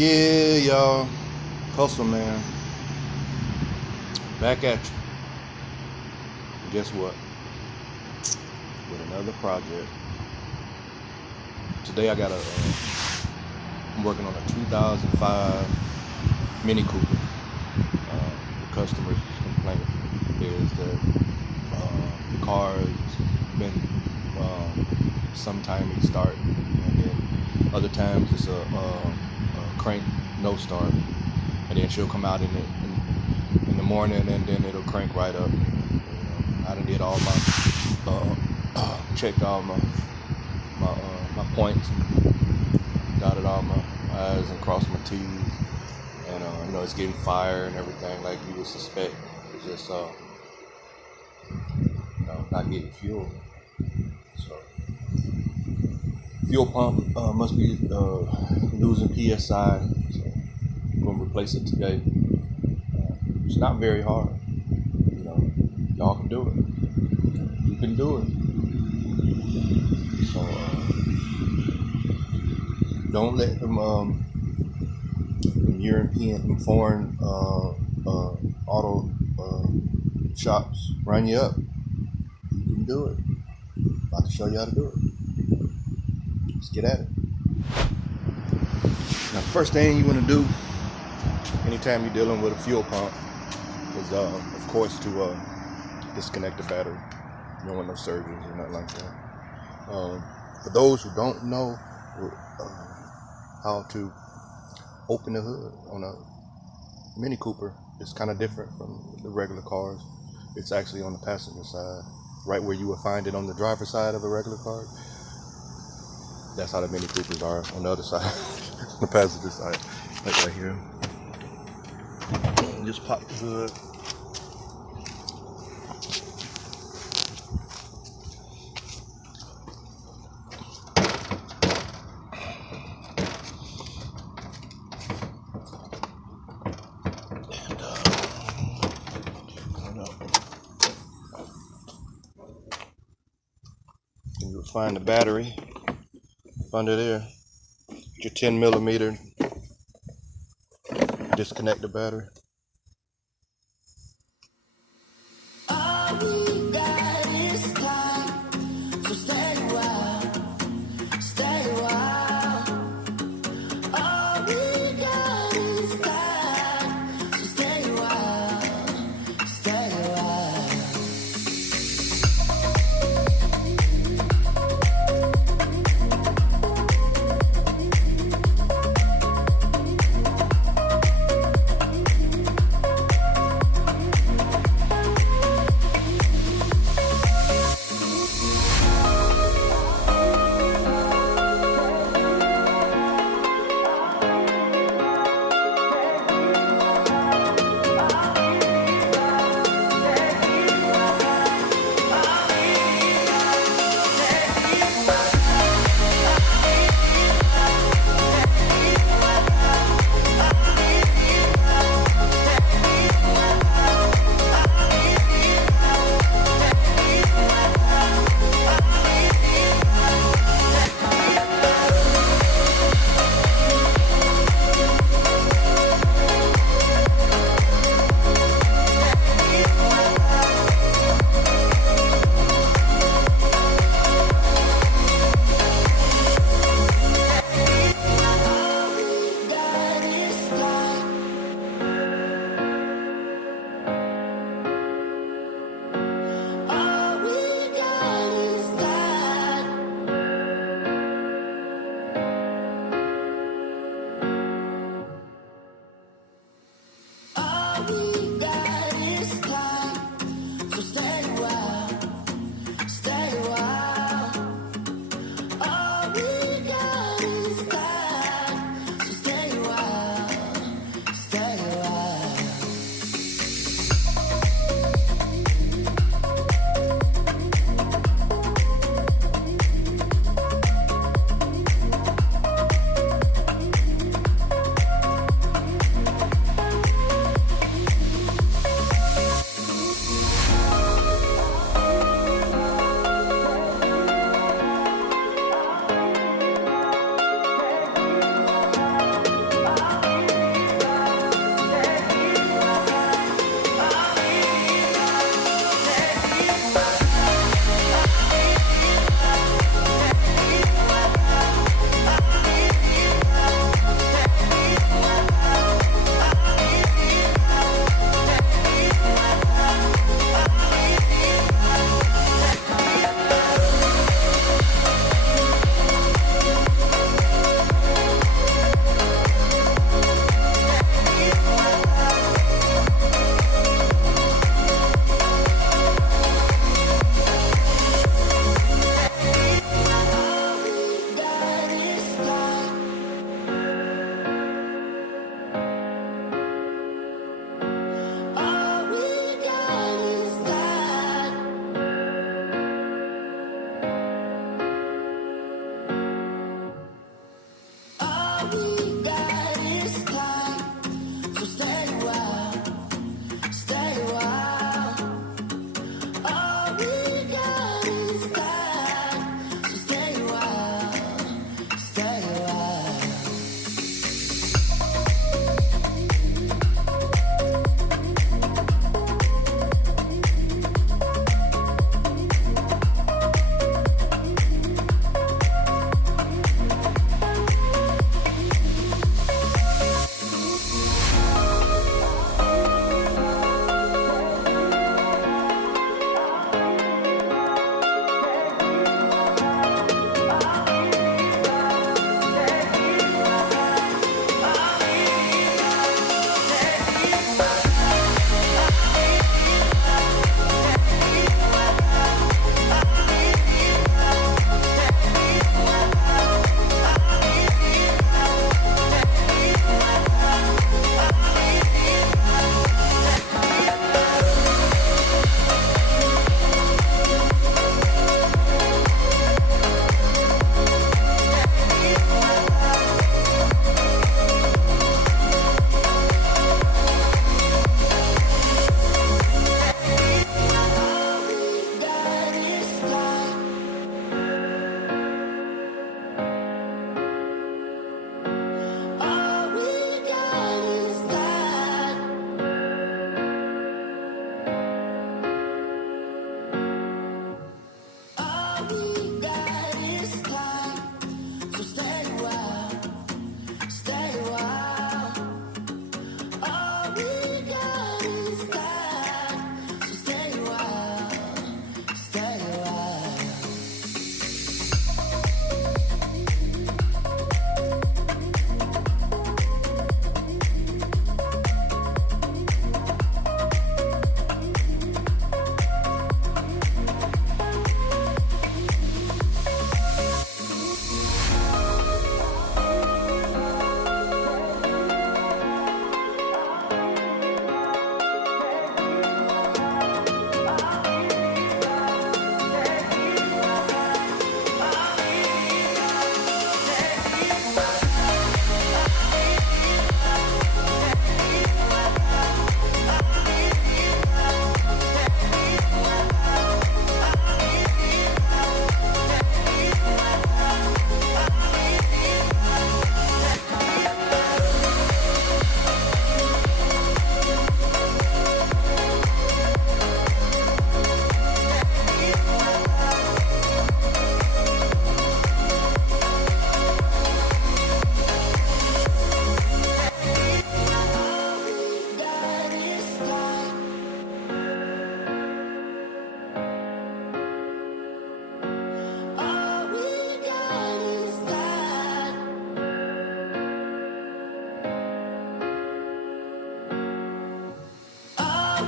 Yeah, y'all. HustleMan. Back at you. And guess what? With another project. Today I got I'm working on a 2005 Minni Cooper. The customer's complaint is that the car has been sometime start, and then other times it's a crank no start, and then she'll come out in the morning and then it'll crank right up. I done did all my checked all my points, dotted all my I's and crossed my T's, and it's getting fire and everything like you would suspect. It's just not getting fuel. So fuel pump must be losing PSI. So I'm gonna replace it today. It's not very hard. Y'all can do it. You can do it. So don't let them European and foreign auto shops run you up. You can do it. I'm about to show you how to do it. Let's get at it. Now, the first thing you want to do anytime you're dealing with a fuel pump is, of course, to disconnect the battery. You don't want no surges or nothing like that. For those who don't know how to open the hood on a Minni Cooper, it's kind of different from the regular cars. It's actually on the passenger side, right where you would find it on the driver's side of a regular car. That's how the Minni Coopers are on the other side, the passenger side, like right here. And just pop the hood. And you'll find the battery up under there. Get your 10 millimeter. Disconnect the battery.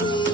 Peace.